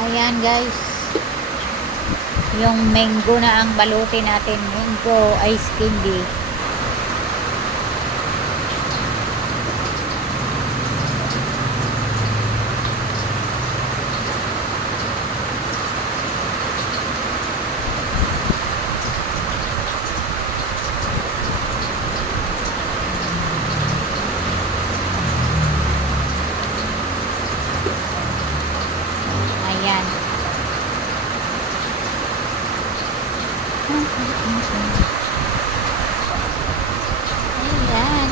Ayan guys. Yung mango na ang balutin natin. Mango ice candy. Ayan. Ayan.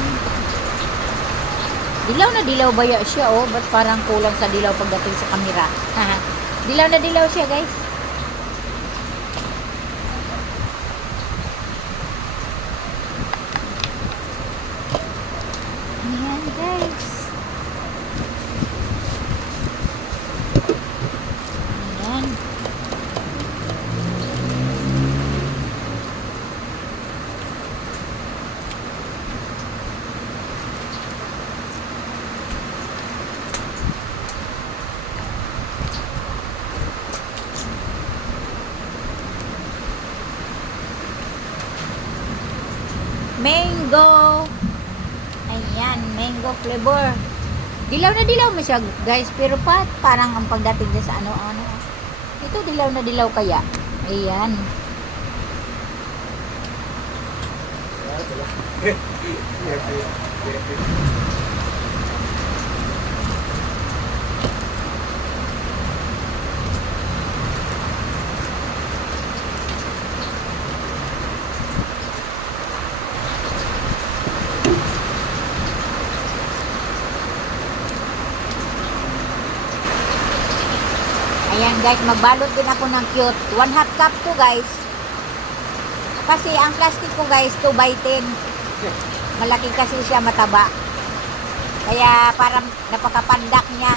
Dilaw na dilaw ba siya, oh? Ba't parang kulang sa dilaw pagdating sa kamera? Dilaw na dilaw siya, guys. Ayan, guys. Ayan. Mango. Ayan, mango flavor. Dilaw na dilaw mo siya, guys. Pero parang ang pagdating niya sa ano. Ito dilaw na dilaw kaya. Ayan. Ayan guys, magbalot din ako ng cute. 1/2 cup to guys. Kasi ang plastic ko guys, 2 by 10. Malaki kasi siya, mataba. Kaya parang napakapandak niya.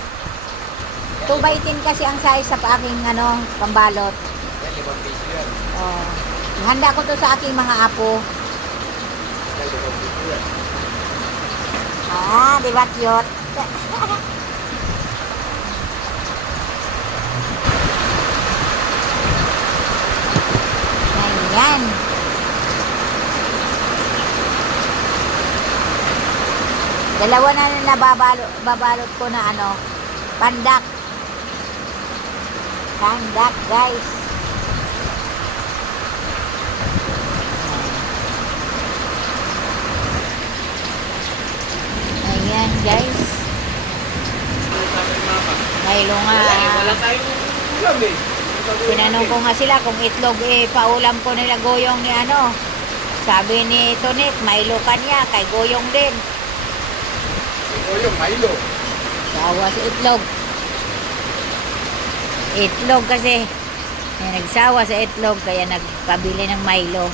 2 by 10 kasi ang size sa aking pambalot. Oh. Handa ko to sa aking mga apo. Di ba cute? Ayan. Dalawa na babalot ko na pandak. Pandak, guys. Ayan, guys. Milo nga. Wala tayong ulam eh. Tinanong ko nga sila kung itlog paulam ko nila goyong ni Sabi ni Tonet, Milo kanya, kay goyong din. Goyong, Milo. Sawa sa itlog. Itlog kasi. Nagsawa sa itlog kaya nagpabili ng Milo.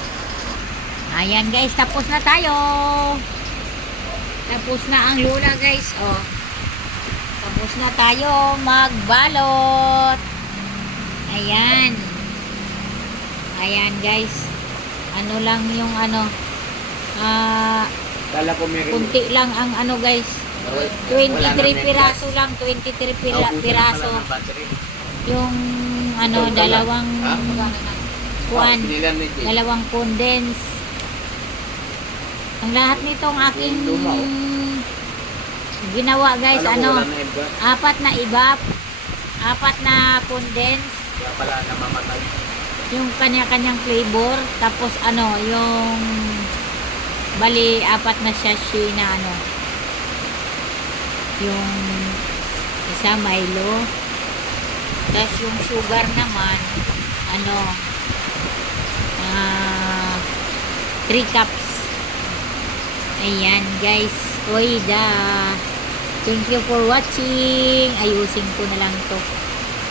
Ayan guys, tapos na tayo. Tapos na ang lula guys. Oh. Tapos na tayo magbalot. Ayan. Ayan guys. Ano lang yung Kala ko meron. kunti lang ang guys. 23 piraso lang. 23 piraso. Yung dalawang kuwan. Dalawang condense. Ang lahat nitong aking ginawa guys, 4 na ibap, 4 na condense. Kaya pala namamatay. Yung kanya-kanyang flavor, tapos yung bali 4 na sachet na yung isa Milo, tapos yung sugar naman 3 cups. Ayan guys, thank you for watching. Ayusin ko na lang to.